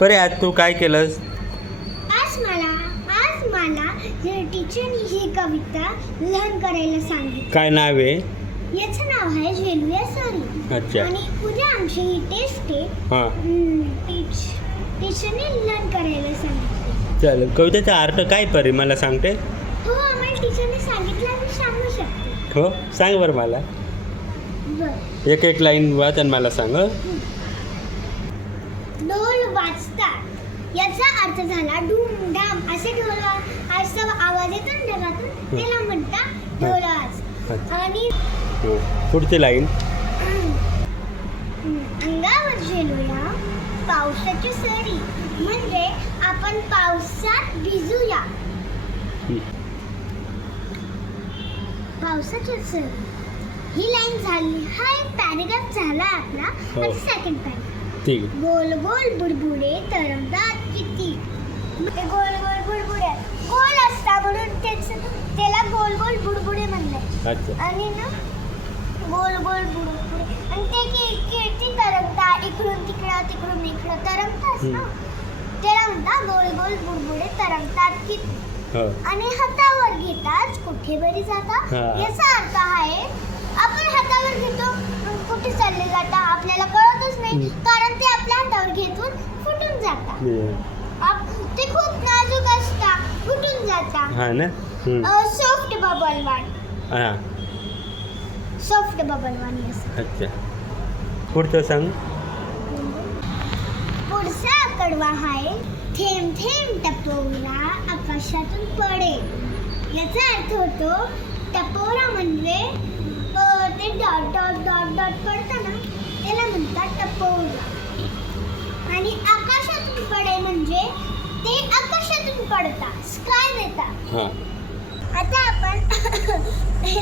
बरे आज तू काय केलंस? आज मला टीचरनी ही कविता लर्न करायला सांगितली. काय नाव आहे? याचं नाव आहे झेलूया सरी. अच्छा. आणि उद्या आमची ही टेस्ट आहे. हां टीचरने लर्न करायला सांगितले. चल, कवितेचा अर्थ काय परी मला सांगते? हो, आम्हाला टीचरने सांगितलं आम्ही सांगू शकतो. हो, सांग बरं मला. बरं. एक लाईन वाच आणि मला सांग. ढोल वाजतात याचा अर्थ झाला धूमधाम. असे ढोल असा आवाज येतो ना ढगातून, त्याला म्हणतात ढोल आवाज. आणि पुढची लाईन. अंगावर झेलूया पावसाची सरी, म्हणजे आपण पावसात भिजूया. पावसाची सरी ही लाईन झाली. हा एक पॅरेग्राफ झाला आपला. हो. Second paragraph. ठीक आहे. गोल गोल बुडबुडे तरंगतात किती. ते गोल गोल बुडबुडे गोल असता म्हणून त्याला गोल गोल बुडबुडे म्हणले. अच्छा. आणि ना गोल गोल बुडबुडे आणि ते किती तरंगतात, इकडून तिकडं तिकडून इकडं तरंगतात ना, त्याला म्हणतात गोल गोल बुडबुडे तरंगतात किती. हो. आणि हातावर घेताच कुठे बरी जातात. याचा अर्थ आहे आपण हातावर घेतो, कुठे चालले जाता आपल्याला कळतच नाही, कारण ते आपल्या हातावर घेतून फुटून जातात. ते खूप नाजूक असतात, फुटून जातात. हा ना. Soft bubble one. हां. Soft bubble one. अच्छा. पुढचं सांग. पुढचा कडवा आहे थेंब थेंब टपोरा आकाशातून पडे. याचा अर्थ होतो टपोरा म्हणजे ते डॉट डॉट डॉट डॉट पडतं ना, त्याला म्हणतात टपोरा. आणि आकाशातून पडे म्हणजे ते आकाशातून पडतात, स्काय देतात. हां. आता आपण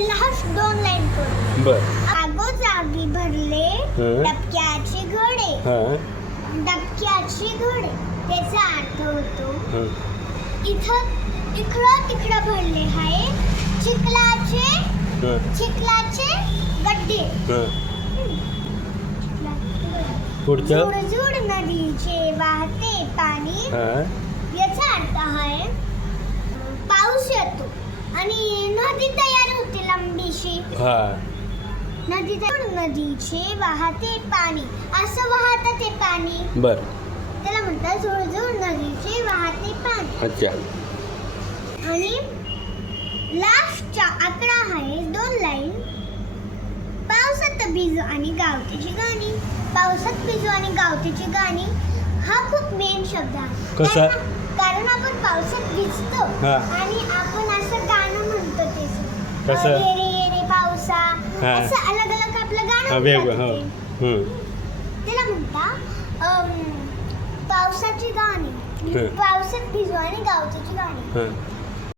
लास्ट दोन लाईन करू. बरं. आगोजागी भरले डबक्याचे घडे. डबक्याचे घडे त्याचा अर्थ होतो इकडं तिकडं भरले आहे चिखलाचे गड्डे. पुढचं. जुडजुड नदीचे वाहते पाणी. याचा अर्थ आहे पाऊस येतो आणि नदी तयार होते लंबीशी. नदीचे वाहते पाणी, असं वाहतं ते पाणी. बर. त्याला म्हणतात झुळझुळ नदीचे वाहते पाणी. अच्छा. आणि लास्टचा आकडा आहे दोन लाईन. पावसात भिजू आणि गावतेची गाणी. पावसात भिजू आणि गावतेची गाणी हा खूप मेन शब्द आहे. कसा? कारण आपण पावसात भिजतो आणि आपण असं गाणं म्हणतो. ते कसं? ये रे ये रे पावसा, असं अलग अलग आपलं गाणं. त्याला म्हणतात पावसाची गाणी. पावसात भिजू आणि गावतेची गाणी.